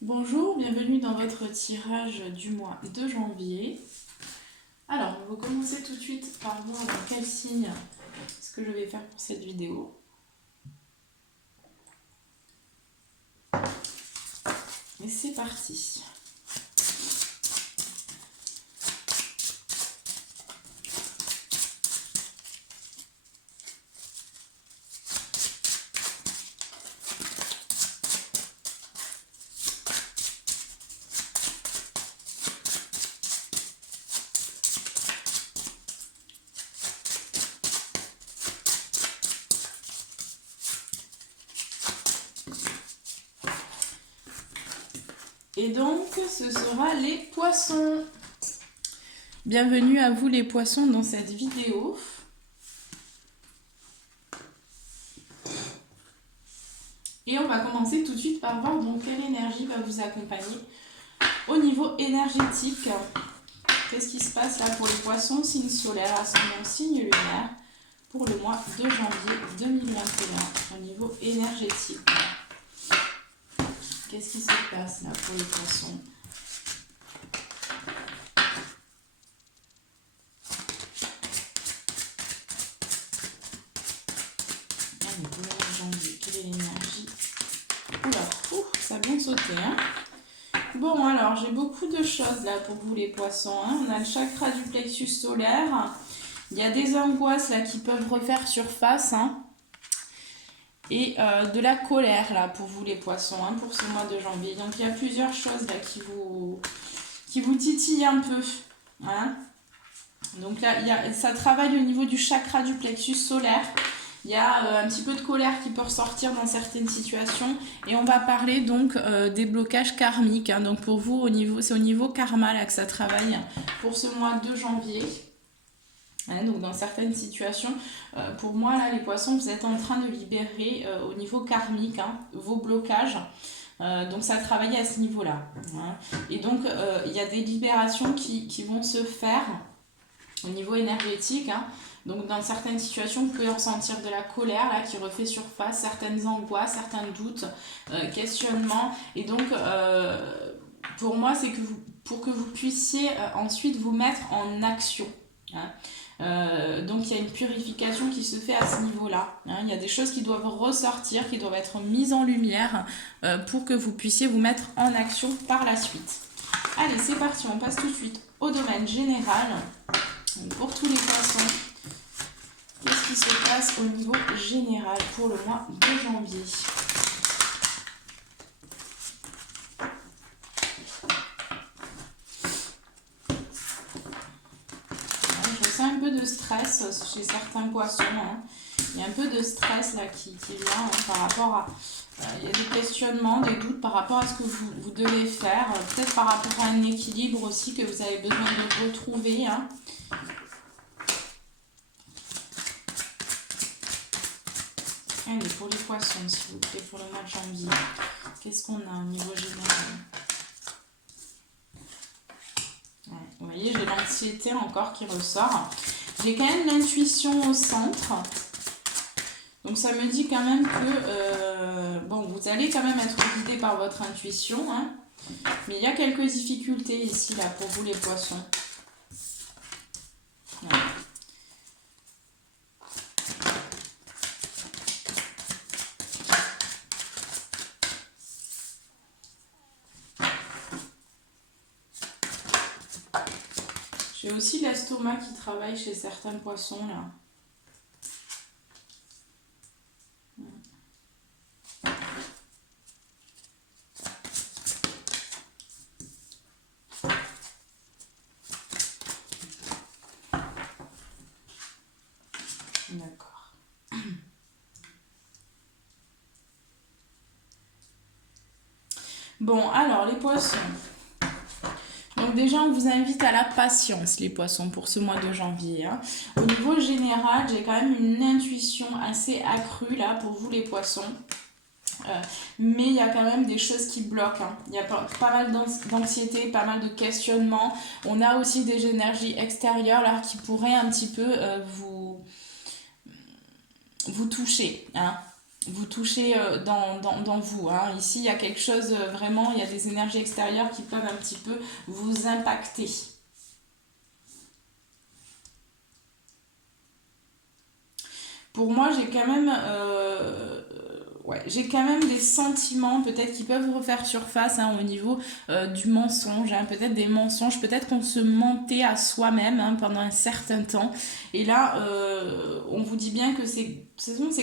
Bonjour, bienvenue dans votre tirage du mois de janvier. Alors, on va commencer tout de suite par voir dans quel signe ce que je vais faire pour cette vidéo. Et c'est parti. Et donc, ce sera les poissons. Bienvenue à vous les poissons dans cette vidéo. Et on va commencer tout de suite par voir donc quelle énergie va vous accompagner au niveau énergétique. Qu'est-ce qui se passe là pour les poissons, signe solaire, ascendant, signe lunaire, pour le mois de janvier 2021 au niveau énergétique. Qu'est-ce qui se passe là pour les poissons? Allez, pour le mois de janvier, quelle est l'énergie? Oula, ça a bien sauté, hein? Bon, alors, j'ai beaucoup de choses là pour vous les poissons, hein. On a le chakra du plexus solaire. Il y a des angoisses là qui peuvent refaire surface, hein. Et de la colère là pour vous les poissons, hein, pour ce mois de janvier. Donc il y a plusieurs choses là qui vous titillent un peu, hein. Donc là ça travaille au niveau du chakra du plexus solaire. Il y a un petit peu de colère qui peut ressortir dans certaines situations, et on va parler donc des blocages karmiques, hein. Donc pour vous c'est au niveau karma là que ça travaille pour ce mois de janvier. Donc dans certaines situations, pour moi là les poissons, vous êtes en train de libérer au niveau karmique, hein, vos blocages. Donc ça travaille à ce niveau là, hein. Et donc il y a des libérations qui vont se faire au niveau énergétique, hein. Donc dans certaines situations vous pouvez ressentir de la colère là qui refait surface, certaines angoisses, certains doutes, questionnements. Et donc pour moi c'est que pour que vous puissiez ensuite vous mettre en action, hein. Donc il y a une purification qui se fait à ce niveau-là, hein. Il y a des choses qui doivent ressortir, qui doivent être mises en lumière pour que vous puissiez vous mettre en action par la suite. Allez, c'est parti, on passe tout de suite au domaine général. Donc, pour tous les poissons, qu'est-ce qui se passe au niveau général pour le mois de janvier? Un peu de stress chez certains poissons, hein. Il y a un peu de stress là qui vient, hein, par rapport à il y a des questionnements, des doutes par rapport à ce que vous devez faire, peut-être par rapport à un équilibre aussi que vous avez besoin de retrouver, hein. Allez, pour les poissons s'il vous plaît, pour le mois de janvier, qu'est-ce qu'on a au niveau général? Vous voyez, j'ai l'anxiété encore qui ressort. J'ai quand même l'intuition au centre. Donc ça me dit quand même que bon, vous allez quand même être guidé par votre intuition, hein. Mais il y a quelques difficultés ici là pour vous les poissons. Voilà. J'ai aussi l'estomac qui travaille chez certains poissons là. D'accord. Bon, alors les poissons. Donc déjà, on vous invite à la patience, les poissons, pour ce mois de janvier, hein. Au niveau général, j'ai quand même une intuition assez accrue là pour vous les poissons. Mais il y a quand même des choses qui bloquent, hein. Il y a pas mal d'anxiété, pas mal de questionnements. On a aussi des énergies extérieures là qui pourraient un petit peu vous toucher, hein. vous toucher dans vous. Hein. Ici, il y a quelque chose vraiment, il y a des énergies extérieures qui peuvent un petit peu vous impacter. Pour moi, j'ai quand même... j'ai quand même des sentiments peut-être qui peuvent refaire surface au niveau du mensonge, peut-être des mensonges, peut-être qu'on se mentait à soi-même pendant un certain temps. Et là, on vous dit bien que c'est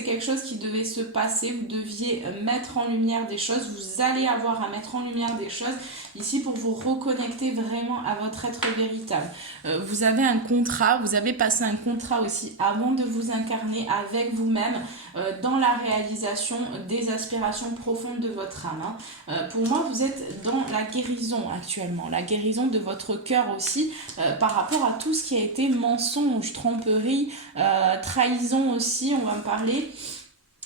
quelque chose qui devait se passer, vous deviez mettre en lumière des choses, vous allez avoir à mettre en lumière des choses ici pour vous reconnecter vraiment à votre être véritable. Vous avez un contrat, vous avez passé un contrat aussi avant de vous incarner avec vous-même dans la réalisation des aspirations profondes de votre âme. Pour moi, vous êtes dans la guérison actuellement, la guérison de votre cœur aussi par rapport à tout ce qui a été mensonge, tromperie, trahison aussi, on va me parler.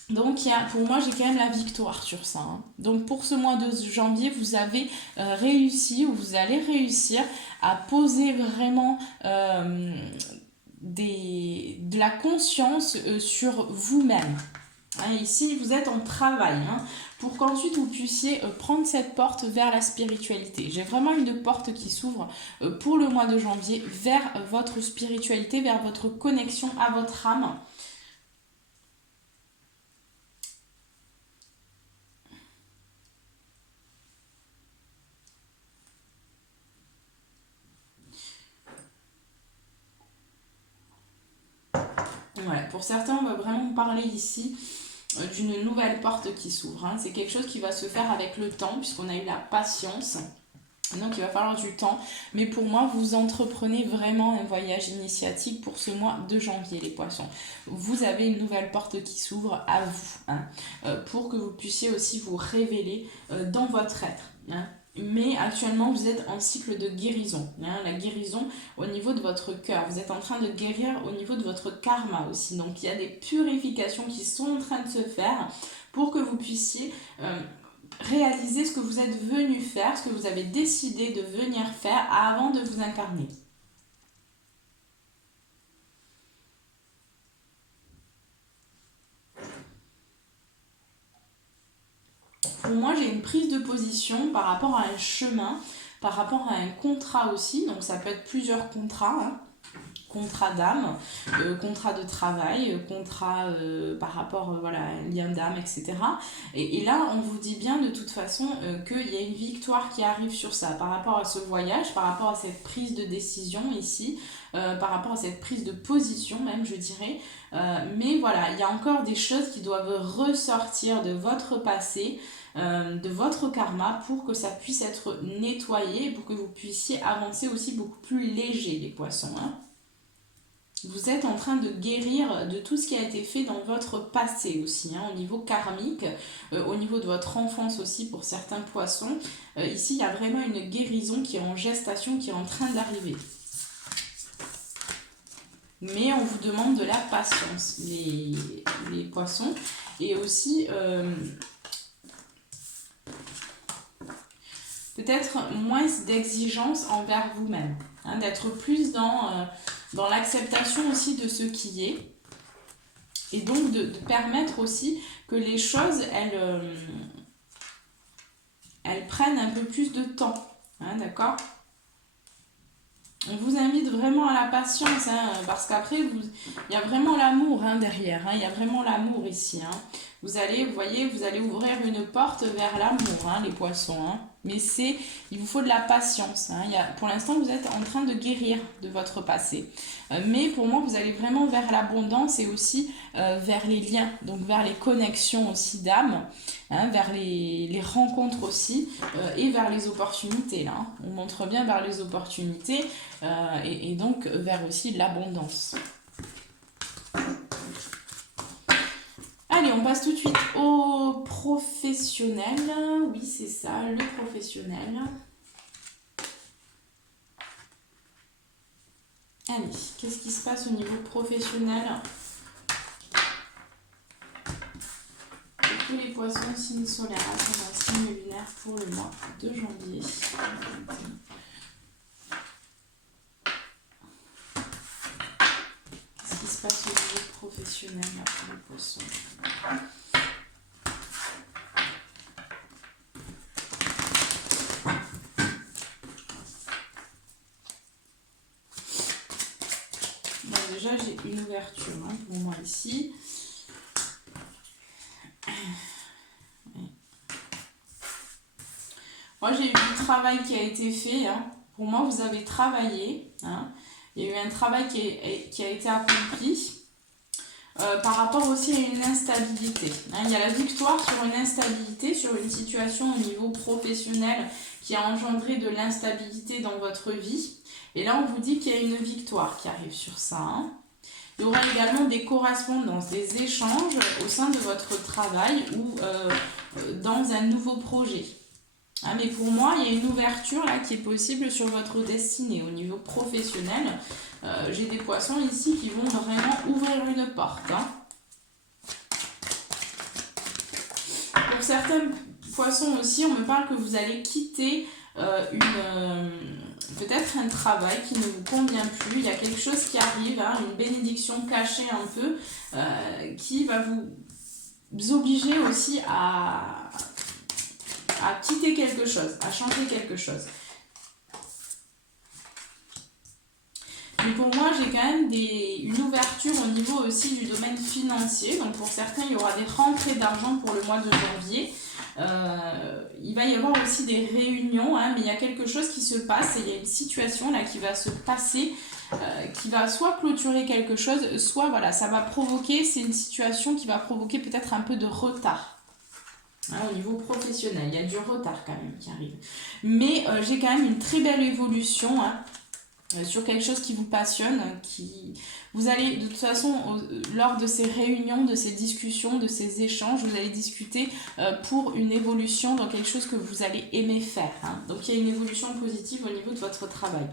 Donc pour moi, j'ai quand même la victoire sur ça. Donc pour ce mois de janvier, vous avez réussi ou vous allez réussir à poser vraiment de la conscience sur vous-même. Ici, vous êtes en travail pour qu'ensuite vous puissiez prendre cette porte vers la spiritualité. J'ai vraiment une porte qui s'ouvre pour le mois de janvier vers votre spiritualité, vers votre connexion à votre âme. Voilà, pour certains, on va vraiment parler ici d'une nouvelle porte qui s'ouvre. C'est quelque chose qui va se faire avec le temps, puisqu'on a eu la patience. Donc il va falloir du temps. Mais pour moi, vous entreprenez vraiment un voyage initiatique pour ce mois de janvier, les poissons. Vous avez une nouvelle porte qui s'ouvre à vous, pour que vous puissiez aussi vous révéler dans votre être. Mais actuellement, vous êtes en cycle de guérison. La guérison au niveau de votre cœur. Vous êtes en train de guérir au niveau de votre karma aussi. Donc, il y a des purifications qui sont en train de se faire pour que vous puissiez réaliser ce que vous êtes venu faire, ce que vous avez décidé de venir faire avant de vous incarner. Pour moi, j'ai une prise de position par rapport à un chemin, par rapport à un contrat aussi. Donc, ça peut être plusieurs contrats. Contrat d'âme, contrat de travail, contrat par rapport lien d'âme, etc. Et là, on vous dit bien de toute façon qu'il y a une victoire qui arrive sur ça, par rapport à ce voyage, par rapport à cette prise de décision ici, par rapport à cette prise de position même, je dirais. Mais voilà, il y a encore des choses qui doivent ressortir de votre passé, de votre karma pour que ça puisse être nettoyé, pour que vous puissiez avancer aussi beaucoup plus léger, les poissons. Vous êtes en train de guérir de tout ce qui a été fait dans votre passé aussi, au niveau karmique, au niveau de votre enfance aussi pour certains poissons. Ici, il y a vraiment une guérison qui est en gestation, qui est en train d'arriver. Mais on vous demande de la patience, les poissons. Et aussi, peut-être moins d'exigence envers vous-même. D'être plus dans l'acceptation aussi de ce qui est. Et donc de permettre aussi que les choses, elles prennent un peu plus de temps. D'accord ? On vous invite vraiment à la patience, parce qu'après, il y a vraiment l'amour derrière. Il y a vraiment l'amour ici. Vous allez, vous voyez, vous allez ouvrir une porte vers l'amour, les poissons. Mais il vous faut de la patience. Pour l'instant, vous êtes en train de guérir de votre passé. Mais pour moi, vous allez vraiment vers l'abondance et aussi vers les liens, donc vers les connexions aussi d'âme, vers les rencontres aussi et vers les opportunités. Là, on montre bien vers les opportunités et donc vers aussi l'abondance. Allez, on passe tout de suite au professionnel. Oui, c'est ça, le professionnel. Allez, qu'est-ce qui se passe au niveau professionnel ? Tous les poissons, signes solaires, signe lunaire pour le mois de janvier. Qu'est-ce qui se passe au niveau professionnel pour les poissons ? déjà, j'ai une ouverture hein, pour moi ici. Moi, j'ai eu du travail qui a été fait. Hein. Pour moi, vous avez travaillé. Hein. Il y a eu un travail qui a été accompli. Par rapport aussi à une instabilité. Hein. Il y a la victoire sur une instabilité, sur une situation au niveau professionnel qui a engendré de l'instabilité dans votre vie. Et là, on vous dit qu'il y a une victoire qui arrive sur ça. Hein. Il y aura également des correspondances, des échanges au sein de votre travail ou dans un nouveau projet. Hein, mais pour moi, il y a une ouverture là qui est possible sur votre destinée au niveau professionnel. J'ai des poissons ici qui vont vraiment ouvrir une porte. Hein. Pour certains poissons aussi, on me parle que vous allez quitter peut-être un travail qui ne vous convient plus. Il y a quelque chose qui arrive, hein, une bénédiction cachée un peu, qui va vous obliger aussi à quitter quelque chose, à changer quelque chose. Mais pour moi, j'ai quand même une ouverture au niveau aussi du domaine financier. Donc pour certains, il y aura des rentrées d'argent pour le mois de janvier. Il va y avoir aussi des réunions, hein, mais il y a quelque chose qui se passe et il y a une situation là qui va se passer, qui va soit clôturer quelque chose, soit voilà, ça va provoquer, c'est une situation qui va provoquer peut-être un peu de retard. Hein, au niveau professionnel, il y a du retard quand même qui arrive. Mais j'ai quand même une très belle évolution hein, sur quelque chose qui vous passionne, vous allez de toute façon lors de ces réunions, de ces discussions, de ces échanges, vous allez discuter pour une évolution dans quelque chose que vous allez aimer faire. Hein. Donc il y a une évolution positive au niveau de votre travail.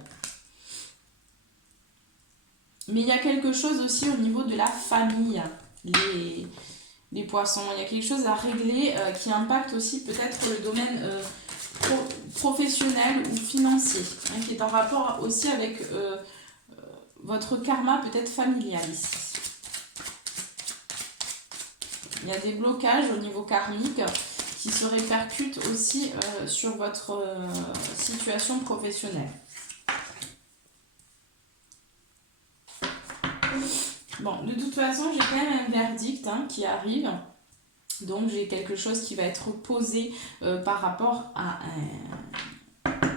Mais il y a quelque chose aussi au niveau de la famille, les poissons. Il y a quelque chose à régler qui impacte aussi peut-être le domaine professionnel ou financier, hein, qui est en rapport aussi avec votre karma peut-être familial ici. Il y a des blocages au niveau karmique qui se répercutent aussi sur votre situation professionnelle. Bon, de toute façon, j'ai quand même un verdict hein, qui arrive. Donc, j'ai quelque chose qui va être posé par rapport à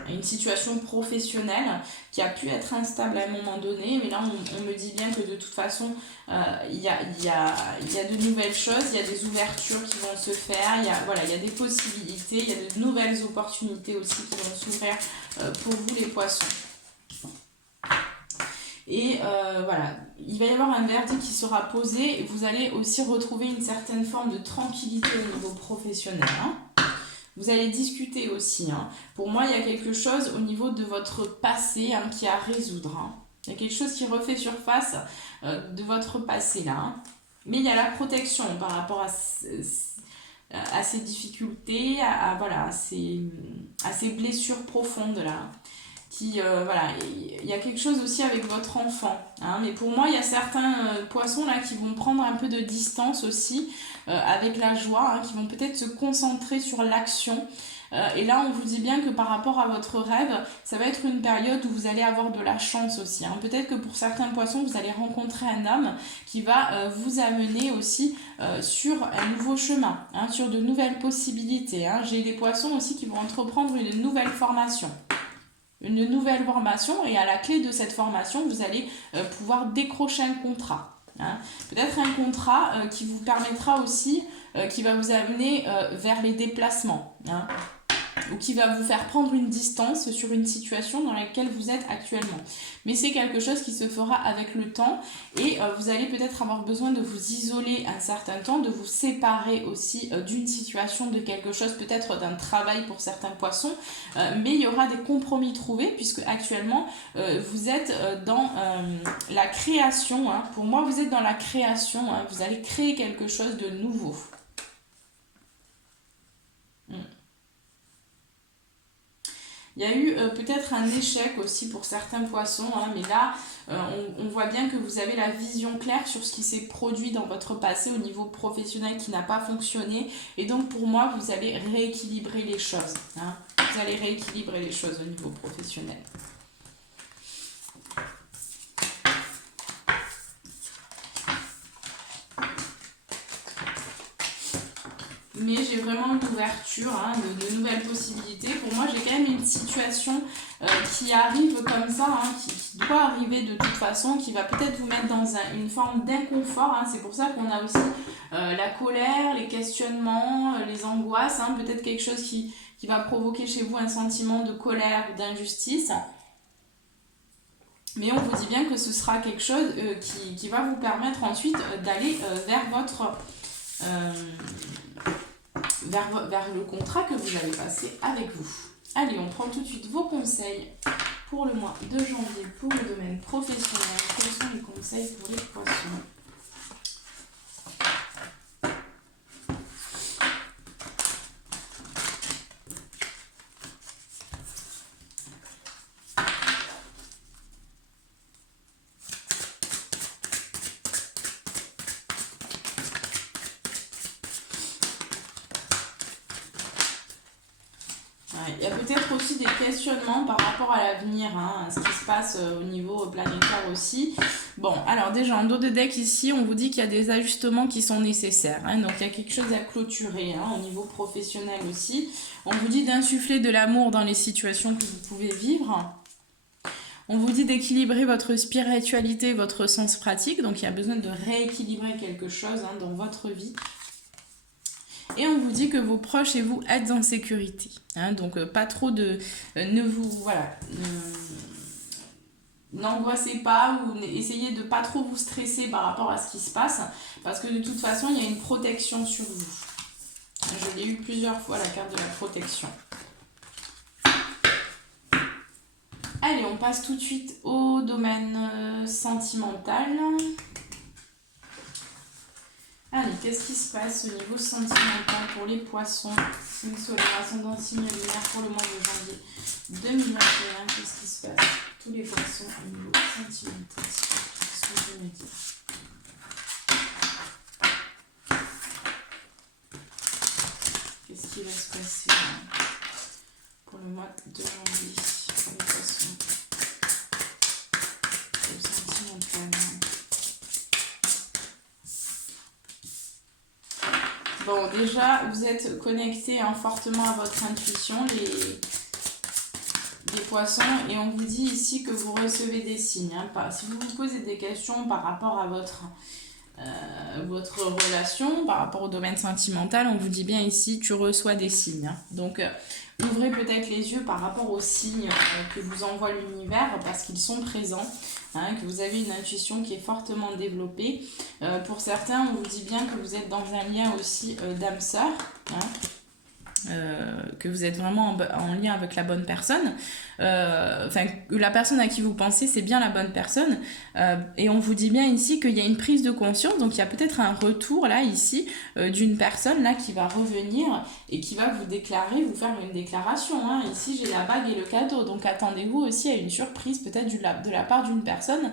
une situation professionnelle qui a pu être instable à un moment donné. Mais là, on me dit bien que de toute façon, il y a de nouvelles choses, il y a des ouvertures qui vont se faire, il y a des possibilités, il y a de nouvelles opportunités aussi qui vont s'ouvrir pour vous les poissons. Et voilà, il va y avoir un verdict qui sera posé et vous allez aussi retrouver une certaine forme de tranquillité au niveau professionnel. Hein. Vous allez discuter aussi. Hein. Pour moi, il y a quelque chose au niveau de votre passé hein, qui est à résoudre. Hein. Il y a quelque chose qui refait surface de votre passé là. Hein. Mais il y a la protection par rapport à ces difficultés, à ces blessures profondes là. Il y a quelque chose aussi avec votre enfant. Hein, mais pour moi, il y a certains poissons là qui vont prendre un peu de distance aussi avec la joie, hein, qui vont peut-être se concentrer sur l'action. Et là, on vous dit bien que par rapport à votre rêve, ça va être une période où vous allez avoir de la chance aussi. Hein. Peut-être que pour certains poissons, vous allez rencontrer un homme qui va vous amener aussi sur un nouveau chemin, hein, sur de nouvelles possibilités. Hein. J'ai des poissons aussi qui vont entreprendre une nouvelle formation. Une nouvelle formation et à la clé de cette formation, vous allez pouvoir décrocher un contrat. Hein. Peut-être un contrat qui vous permettra aussi, qui va vous amener vers les déplacements. Hein. Ou qui va vous faire prendre une distance sur une situation dans laquelle vous êtes actuellement. Mais c'est quelque chose qui se fera avec le temps et vous allez peut-être avoir besoin de vous isoler un certain temps, de vous séparer aussi d'une situation, de quelque chose, peut-être d'un travail pour certains poissons, mais il y aura des compromis trouvés puisque actuellement vous êtes dans la création. Hein. Pour moi, vous êtes dans la création, hein. Vous allez créer quelque chose de nouveau. Il y a eu peut-être un échec aussi pour certains poissons, hein, mais là, on voit bien que vous avez la vision claire sur ce qui s'est produit dans votre passé au niveau professionnel qui n'a pas fonctionné. Et donc, pour moi, vous allez rééquilibrer les choses. Hein. Vous allez rééquilibrer les choses au niveau professionnel. mais j'ai vraiment l'ouverture de nouvelles possibilités. Pour moi, j'ai quand même une situation qui arrive comme ça, qui doit arriver de toute façon, qui va peut-être vous mettre dans une forme d'inconfort. C'est pour ça qu'on a aussi la colère, les questionnements, les angoisses, peut-être quelque chose qui va provoquer chez vous un sentiment de colère ou d'injustice. Mais on vous dit bien que ce sera quelque chose qui va vous permettre ensuite d'aller vers votre... vers le contrat que vous allez passer avec vous. Allez, on prend tout de suite vos conseils pour le mois de janvier pour le domaine professionnel. Quels sont les conseils pour les poissons ? Il y a peut-être aussi des questionnements par rapport à l'avenir, à ce qui se passe au niveau planétaire aussi. Bon, alors déjà en dos de deck ici, on vous dit qu'il y a des ajustements qui sont nécessaires. Donc il y a quelque chose à clôturer au niveau professionnel aussi. On vous dit d'insuffler de l'amour dans les situations que vous pouvez vivre. On vous dit d'équilibrer votre spiritualité, votre sens pratique. Donc il y a besoin de rééquilibrer quelque chose dans votre vie. Et on vous dit que vos proches et vous êtes en sécurité. Donc pas trop de... n'angoissez pas ou essayez de pas trop vous stresser par rapport à ce qui se passe. Parce que de toute façon, il y a une protection sur vous. Je l'ai eu plusieurs fois, la carte de la protection. Allez, on passe tout de suite au domaine sentimental. Allez, qu'est-ce qui se passe au niveau sentimental pour les poissons? Signe solaire, ascendant, signe lunaire pour le mois de janvier 2021. Qu'est-ce qui se passe? Tous les poissons au niveau sentimental. Qu'est-ce que je veux me dire? Qu'est-ce qui va se passer pour le mois de janvier pour les poissons? Le sentimental. Bon, déjà, vous êtes connecté fortement à votre intuition, les poissons, et on vous dit ici que vous recevez des signes. Si vous vous posez des questions par rapport à votre relation, par rapport au domaine sentimental, on vous dit bien ici, tu reçois des signes. Donc, ouvrez peut-être les yeux par rapport aux signes que vous envoie l'univers, parce qu'ils sont présents. Que vous avez une intuition qui est fortement développée. Pour certains, on vous dit bien que vous êtes dans un lien aussi d'âme sœur, que vous êtes vraiment en lien avec la bonne personne. La personne à qui vous pensez, c'est bien la bonne personne. Et on vous dit bien ici qu'il y a une prise de conscience, donc il y a peut-être un retour là, ici, d'une personne là qui va revenir et qui va vous déclarer, vous faire une déclaration. Ici, j'ai la bague et le cadeau, donc attendez-vous aussi à une surprise, peut-être de la part d'une personne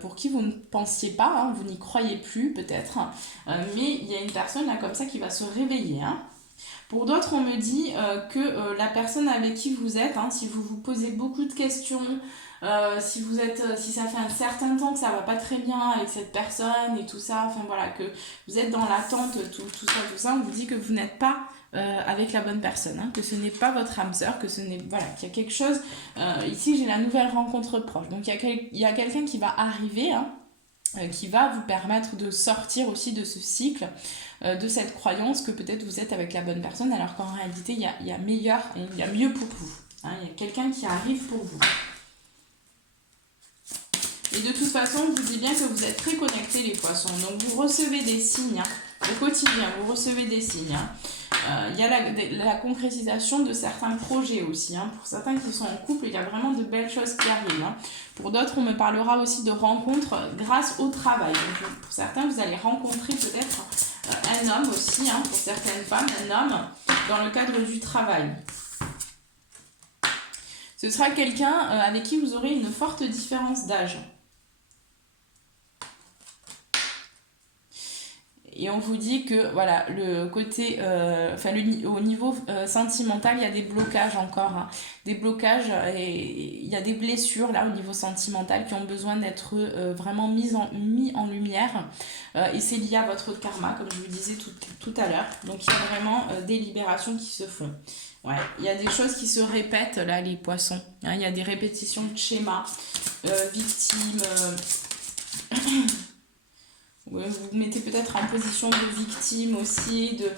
pour qui vous ne pensiez pas, vous n'y croyez plus peut-être, mais il y a une personne là comme ça qui va se réveiller. Pour d'autres, on me dit que la personne avec qui vous êtes, si vous vous posez beaucoup de questions, si ça fait un certain temps que ça va pas très bien avec cette personne et tout ça, que vous êtes dans l'attente, tout ça, on vous dit que vous n'êtes pas avec la bonne personne, que ce n'est pas votre âme sœur, que qu'il y a quelque chose. Ici, j'ai la nouvelle rencontre proche. Donc, il y a quelqu'un qui va arriver, qui va vous permettre de sortir aussi de ce cycle, de cette croyance que peut-être vous êtes avec la bonne personne, alors qu'en réalité, il y a meilleur, il y a mieux pour vous. Il y a quelqu'un qui arrive pour vous. Et de toute façon, on vous dit bien que vous êtes très connectés, les poissons. Donc, vous recevez des signes au quotidien, vous recevez des signes. Il y a la concrétisation de certains projets aussi. Pour certains qui sont en couple, il y a vraiment de belles choses qui arrivent. Pour d'autres, on me parlera aussi de rencontres grâce au travail. Donc, pour certains, vous allez rencontrer peut-être un homme aussi, pour certaines femmes, un homme dans le cadre du travail. Ce sera quelqu'un avec qui vous aurez une forte différence d'âge. Et on vous dit que voilà, le côté, au niveau sentimental, il y a des blocages encore, hein. Des blocages et il y a des blessures là au niveau sentimental qui ont besoin d'être vraiment mis en lumière. Et c'est lié à votre karma, comme je vous disais tout à l'heure. Donc il y a vraiment des libérations qui se font. Ouais, il y a des choses qui se répètent là, les poissons. Hein, il y a des répétitions de schémas, victimes. Ouais, vous vous mettez peut-être en position de victime aussi, de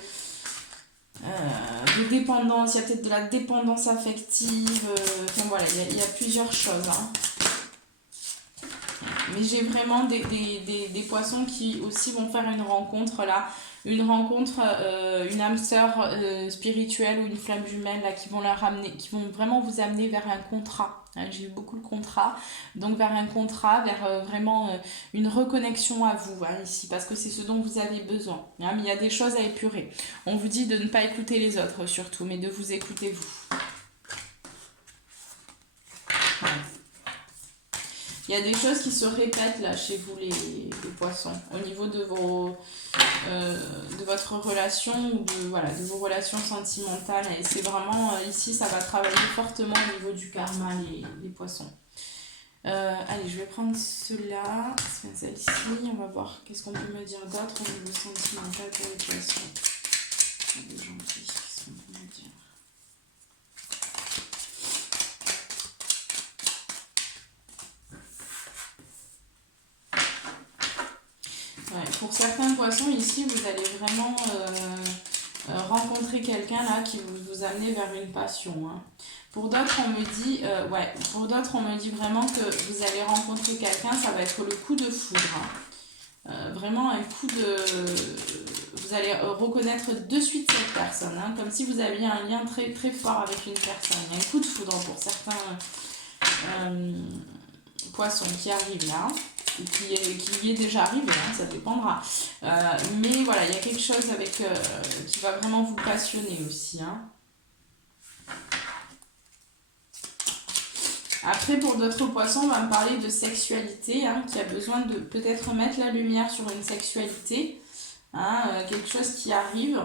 dépendance. Il y a peut-être de la dépendance affective. Enfin voilà, il y a plusieurs choses. Hein. Mais j'ai vraiment des poissons qui aussi vont faire une rencontre là. Une rencontre, une âme sœur spirituelle ou une flamme jumelle là, qui vont vraiment vous amener vers un contrat. Hein, j'ai eu beaucoup de contrats, donc vers un contrat, vers vraiment une reconnexion à vous hein, ici, parce que c'est ce dont vous avez besoin. Hein, mais il y a des choses à épurer. On vous dit de ne pas écouter les autres surtout, mais de vous écouter vous. Voilà. Il y a des choses qui se répètent là chez vous les poissons, au niveau de votre relation ou de vos relations sentimentales. Et c'est vraiment, ici, ça va travailler fortement au niveau du karma, les poissons. Allez, je vais prendre ceux-là, celle-ci, on va voir qu'est-ce qu'on peut me dire d'autre au niveau sentimental pour les poissons. Les gentils, qu'est-ce qu'on peut me dire ? Ouais, pour certains poissons, ici, vous allez vraiment rencontrer quelqu'un là qui vous amener vers une passion. Hein. Pour d'autres, on me dit vraiment que vous allez rencontrer quelqu'un, ça va être le coup de foudre. Hein. Vraiment un coup de... Vous allez reconnaître de suite cette personne, hein, comme si vous aviez un lien très, très fort avec une personne. Il y a un coup de foudre pour certains poissons qui arrivent là. Qui y est déjà arrivé, hein, ça dépendra. Mais voilà, il y a quelque chose qui va vraiment vous passionner aussi. Hein. Après, pour d'autres poissons, on va me parler de sexualité, hein, qui a besoin de peut-être mettre la lumière sur une sexualité, hein, quelque chose qui arrive.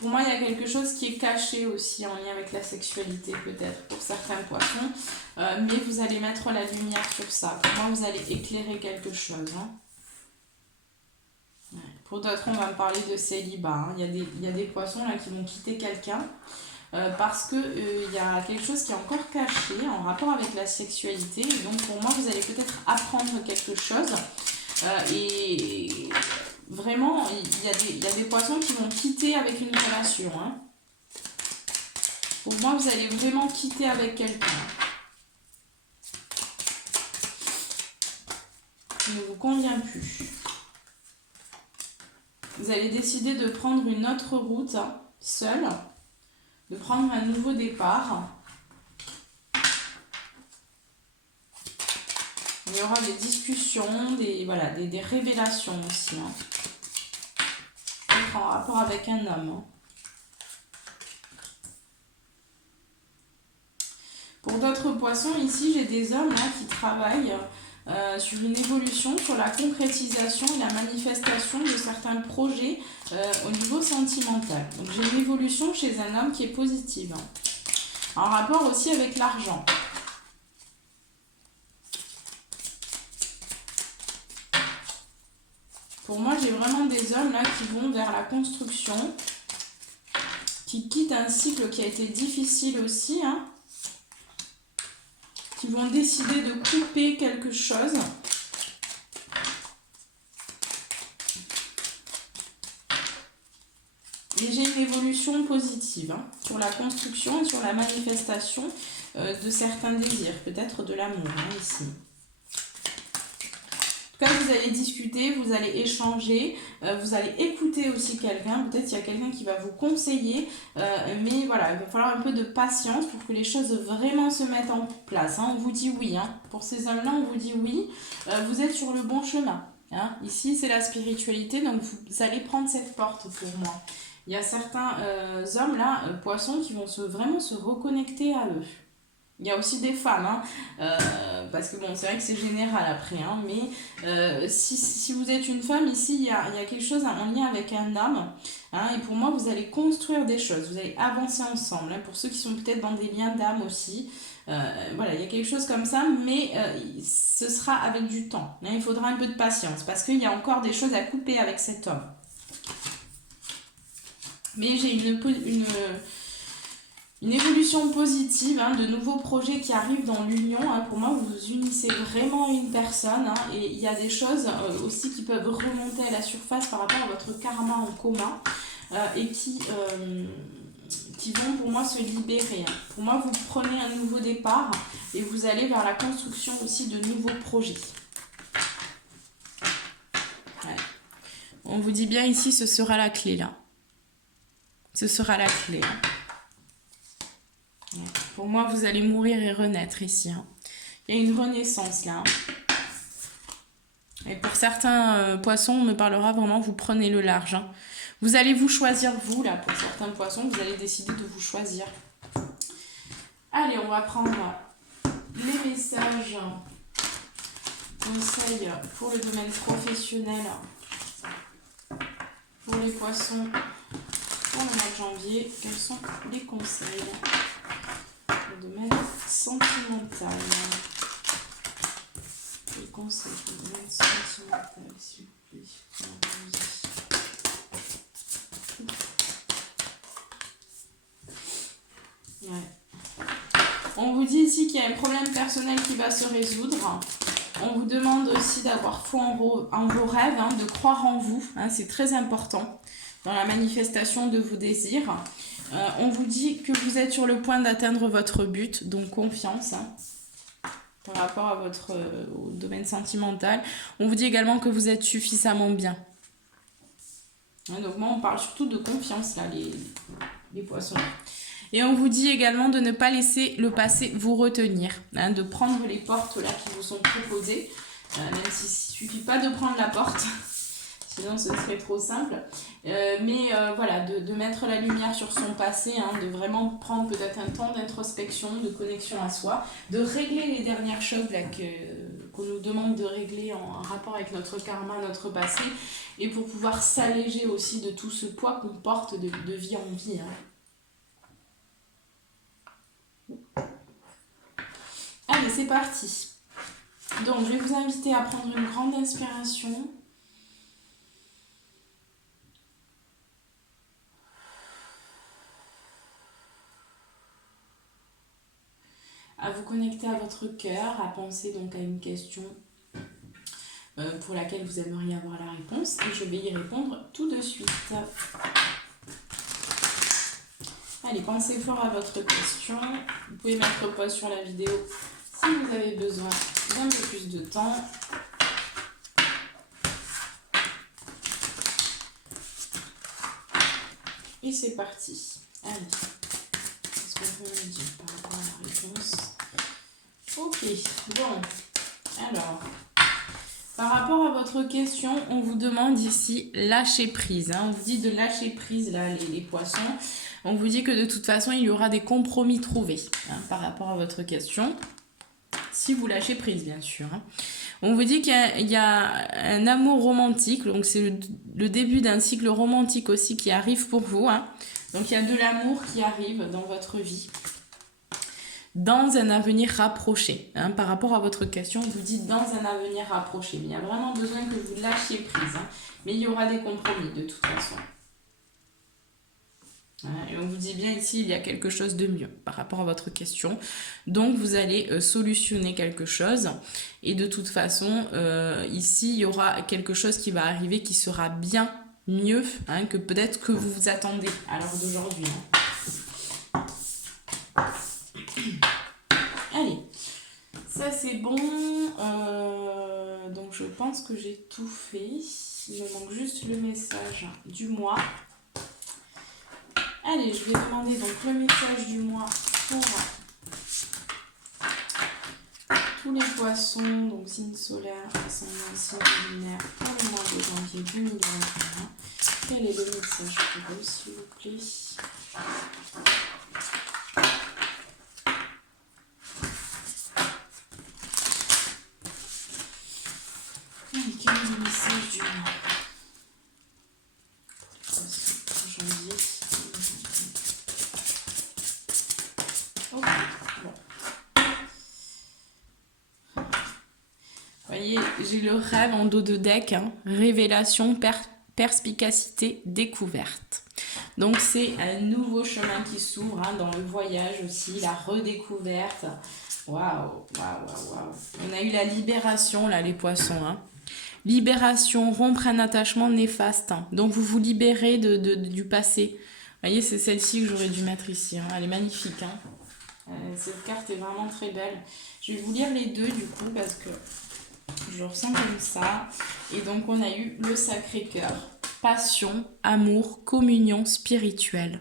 Pour moi, il y a quelque chose qui est caché aussi en lien avec la sexualité, peut-être, pour certains poissons. Mais vous allez mettre la lumière sur ça. Pour moi, vous allez éclairer quelque chose. Hein. Ouais. Pour d'autres, on va me parler de célibat. Hein. Il y a des poissons là qui vont quitter quelqu'un parce qu'il y a quelque chose qui est encore caché en rapport avec la sexualité. Et donc, pour moi, vous allez peut-être apprendre quelque chose. Et vraiment, il y a des poissons qui vont quitter avec une relation. Hein. Pour moi, vous allez vraiment quitter avec quelqu'un. Qui ne vous convient plus. Vous allez décider de prendre une autre route, seul, de prendre un nouveau départ. Il y aura des discussions, des révélations aussi. Hein. En rapport avec un homme. Hein. Pour d'autres poissons, ici, j'ai des hommes là, qui travaillent sur une évolution, sur la concrétisation et la manifestation de certains projets au niveau sentimental. Donc j'ai une évolution chez un homme qui est positive. Hein. En rapport aussi avec l'argent. Pour moi, j'ai vraiment des hommes là qui vont vers la construction, qui quittent un cycle qui a été difficile aussi, hein, qui vont décider de couper quelque chose. Et j'ai une évolution positive hein, sur la construction et sur la manifestation de certains désirs, peut-être de l'amour hein, ici. En tout cas, vous allez discuter, vous allez échanger, vous allez écouter aussi quelqu'un. Peut-être qu'il y a quelqu'un qui va vous conseiller, mais voilà, il va falloir un peu de patience pour que les choses vraiment se mettent en place. Hein. On vous dit oui, hein. Pour ces hommes-là, on vous dit oui, vous êtes sur le bon chemin. Hein. Ici, c'est la spiritualité, donc vous allez prendre cette porte pour moi. Il y a certains hommes là, poissons, qui vont vraiment se reconnecter à eux. Il y a aussi des femmes, hein, parce que bon, c'est vrai que c'est général après, hein, mais si vous êtes une femme, ici, il y a quelque chose en lien avec un homme, hein, et pour moi, vous allez construire des choses, vous allez avancer ensemble, hein, pour ceux qui sont peut-être dans des liens d'âme aussi, voilà, il y a quelque chose comme ça, mais ce sera avec du temps, hein, il faudra un peu de patience, parce qu'il y a encore des choses à couper avec cet homme. Mais j'ai une évolution positive, hein, de nouveaux projets qui arrivent dans l'union. Hein. Pour moi, vous vous unissez vraiment à une personne, hein, et il y a des choses aussi qui peuvent remonter à la surface par rapport à votre karma en commun et qui vont pour moi se libérer. Hein. Pour moi, vous prenez un nouveau départ et vous allez vers la construction aussi de nouveaux projets. Ouais. On vous dit bien ici, ce sera la clé là. Ce sera la clé. Hein. Pour moi, vous allez mourir et renaître ici. Hein. Il y a une renaissance là. Et pour certains poissons, on me parlera vraiment, vous prenez le large. Hein. Vous allez vous choisir, vous, là, pour certains poissons, vous allez décider de vous choisir. Allez, on va prendre les messages, conseils pour le domaine professionnel, pour les poissons, pour le mois de janvier. Quels sont les conseils ? Le domaine sentimental. Les conseils pour le domaine sentimental, s'il vous plaît. Ouais. On vous dit ici qu'il y a un problème personnel qui va se résoudre. On vous demande aussi d'avoir foi en vos rêves, hein, de croire en vous. Hein, c'est très important dans la manifestation de vos désirs. On vous dit que vous êtes sur le point d'atteindre votre but, donc confiance, hein, par rapport à au domaine sentimental. On vous dit également que vous êtes suffisamment bien. Hein, donc moi, on parle surtout de confiance, là, les poissons. Et on vous dit également de ne pas laisser le passé vous retenir, hein, de prendre les portes là qui vous sont proposées, même s'il ne suffit pas de prendre la porte, sinon ce serait trop simple. Voilà, de mettre la lumière sur son passé, hein, de vraiment prendre peut-être un temps d'introspection, de connexion à soi, de régler les dernières choses là, qu'on nous demande de régler en rapport avec notre karma, notre passé, et pour pouvoir s'alléger aussi de tout ce poids qu'on porte de vie en vie. Hein. Allez, c'est parti. Donc, je vais vous inviter à prendre une grande inspiration. À vous connecter à votre cœur, à penser donc à une question pour laquelle vous aimeriez avoir la réponse. Et je vais y répondre tout de suite. Allez, pensez fort à votre question. Vous pouvez mettre pause sur la vidéo si vous avez besoin d'un peu plus de temps. Et c'est parti. Allez, qu'est-ce qu'on peut me dire par rapport à la réponse? Ok, bon, alors, par rapport à votre question, on vous demande ici lâcher prise. Hein. On vous dit de lâcher prise, là, les poissons. On vous dit que de toute façon, il y aura des compromis trouvés, hein, par rapport à votre question. Si vous lâchez prise, bien sûr. Hein. On vous dit qu'il y a un amour romantique, donc c'est le début d'un cycle romantique aussi qui arrive pour vous. Hein. Donc il y a de l'amour qui arrive dans votre vie, dans un avenir rapproché. Hein. Par rapport à votre question, on vous dit dans un avenir rapproché. Mais il y a vraiment besoin que vous lâchiez prise. Hein. Mais il y aura des compromis de toute façon. Et on vous dit bien ici, il y a quelque chose de mieux par rapport à votre question. Donc, vous allez solutionner quelque chose. Et de toute façon, ici, il y aura quelque chose qui va arriver qui sera bien mieux, hein, que peut-être que vous vous attendez à l'heure d'aujourd'hui. Hein. Allez, ça c'est bon. Donc, je pense que j'ai tout fait. Il me manque juste le message du mois. Allez, je vais demander donc le message du mois pour tous les poissons, donc signe solaire, ascendant, signe lunaire, pour le mois de janvier 2021. Quel est le message pour eux, s'il vous plaît? message du mois. Pour janvier. Ok, bon. Vous voyez, j'ai le rêve en dos de deck, hein. Révélation, perspicacité, découverte. Donc c'est un nouveau chemin qui s'ouvre, hein, dans le voyage aussi, la redécouverte. Waouh, waouh, waouh, waouh. On a eu la libération là, les poissons, hein. Libération, rompre un attachement néfaste, hein. Donc vous vous libérez du passé. Vous voyez, c'est celle-ci que j'aurais dû mettre ici, hein. Elle est magnifique, hein. Cette carte est vraiment très belle. Je vais vous lire les deux du coup parce que je ressens comme ça. Et donc on a eu le Sacré-Cœur. Passion, amour, communion spirituelle.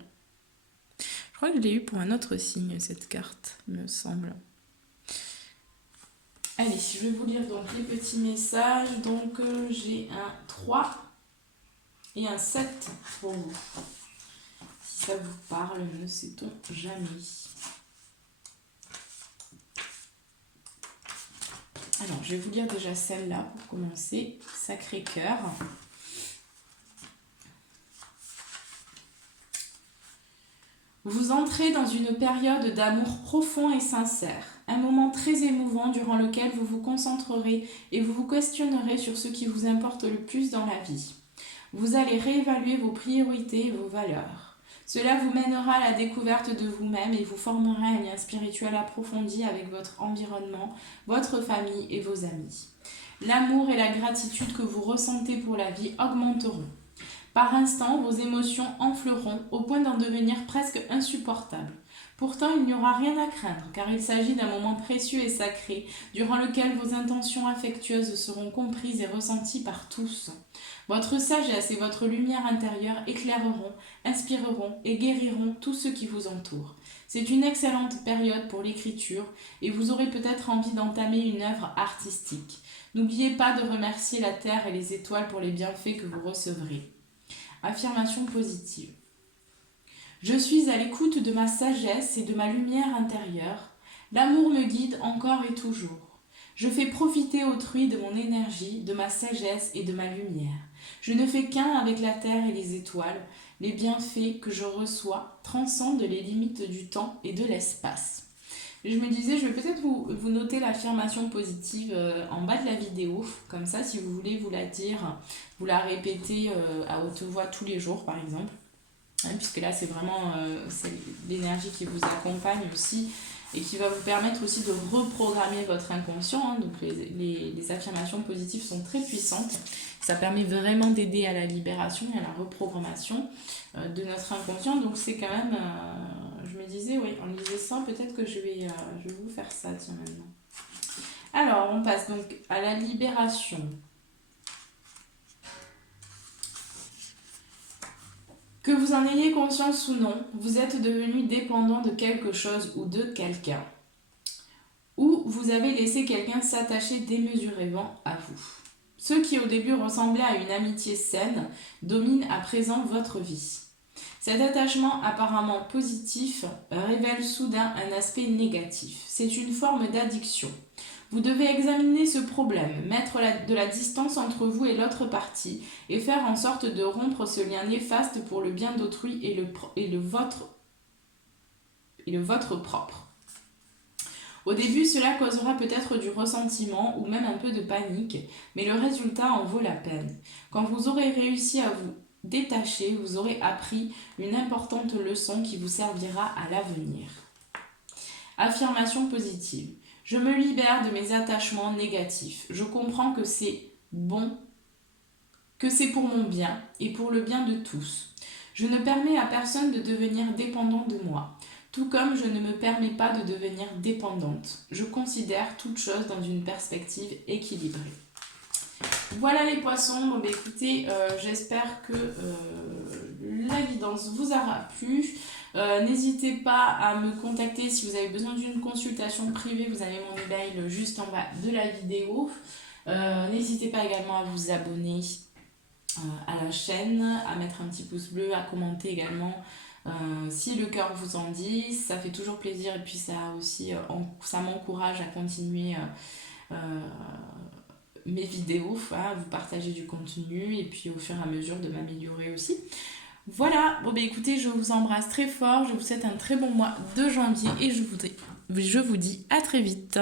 Je crois que je l'ai eu pour un autre signe cette carte, il me semble. Allez, je vais vous lire donc les petits messages. Donc j'ai un 3 et un 7 pour vous. Si ça vous parle, ne sait-on jamais. Alors, je vais vous lire déjà celle-là pour commencer. Sacré-Cœur. Vous entrez dans une période d'amour profond et sincère, un moment très émouvant durant lequel vous vous concentrerez et vous vous questionnerez sur ce qui vous importe le plus dans la vie. Vous allez réévaluer vos priorités et vos valeurs. Cela vous mènera à la découverte de vous-même et vous formera un lien spirituel approfondi avec votre environnement, votre famille et vos amis. L'amour et la gratitude que vous ressentez pour la vie augmenteront. Par instants, vos émotions enfleront au point d'en devenir presque insupportables. Pourtant, il n'y aura rien à craindre, car il s'agit d'un moment précieux et sacré, durant lequel vos intentions affectueuses seront comprises et ressenties par tous. Votre sagesse et votre lumière intérieure éclaireront, inspireront et guériront tous ceux qui vous entourent. C'est une excellente période pour l'écriture, et vous aurez peut-être envie d'entamer une œuvre artistique. N'oubliez pas de remercier la Terre et les étoiles pour les bienfaits que vous recevrez. Affirmation positive. Je suis à l'écoute de ma sagesse et de ma lumière intérieure. L'amour me guide encore et toujours. Je fais profiter autrui de mon énergie, de ma sagesse et de ma lumière. Je ne fais qu'un avec la terre et les étoiles. Les bienfaits que je reçois transcendent les limites du temps et de l'espace. Je me disais, je vais peut-être vous noter l'affirmation positive en bas de la vidéo. Comme ça, si vous voulez vous la dire, vous la répétez à haute voix tous les jours, par exemple. Hein, puisque là, c'est vraiment c'est l'énergie qui vous accompagne aussi et qui va vous permettre aussi de reprogrammer votre inconscient. Hein. Donc, les affirmations positives sont très puissantes. Ça permet vraiment d'aider à la libération et à la reprogrammation de notre inconscient. Donc, c'est quand même... je me disais, oui, en lisant ça, peut-être que je vais vous faire ça, tiens, maintenant. Alors, on passe donc à la libération. Que vous en ayez conscience ou non, vous êtes devenu dépendant de quelque chose ou de quelqu'un. Ou vous avez laissé quelqu'un s'attacher démesurément à vous. Ce qui au début ressemblait à une amitié saine domine à présent votre vie. Cet attachement apparemment positif révèle soudain un aspect négatif. C'est une forme d'addiction. Vous devez examiner ce problème, mettre de la distance entre vous et l'autre partie et faire en sorte de rompre ce lien néfaste pour le bien d'autrui et le vôtre propre. Au début, cela causera peut-être du ressentiment ou même un peu de panique, mais le résultat en vaut la peine. Quand vous aurez réussi à vous détacher, vous aurez appris une importante leçon qui vous servira à l'avenir. Affirmation positive. Je me libère de mes attachements négatifs. Je comprends que c'est bon, que c'est pour mon bien et pour le bien de tous. Je ne permets à personne de devenir dépendant de moi, tout comme je ne me permets pas de devenir dépendante. Je considère toute chose dans une perspective équilibrée. Voilà les poissons. Bon, bah, écoutez, j'espère que la guidance vous aura plu. N'hésitez pas à me contacter si vous avez besoin d'une consultation privée. Vous avez mon email juste en bas de la vidéo. N'hésitez pas également à vous abonner à la chaîne, à mettre un petit pouce bleu, à commenter également si le cœur vous en dit. Ça fait toujours plaisir et puis ça aussi, ça m'encourage à continuer mes vidéos, voilà, vous partager du contenu et puis au fur et à mesure de m'améliorer aussi. Voilà, bon bah écoutez, je vous embrasse très fort, je vous souhaite un très bon mois de janvier et je vous dis à très vite.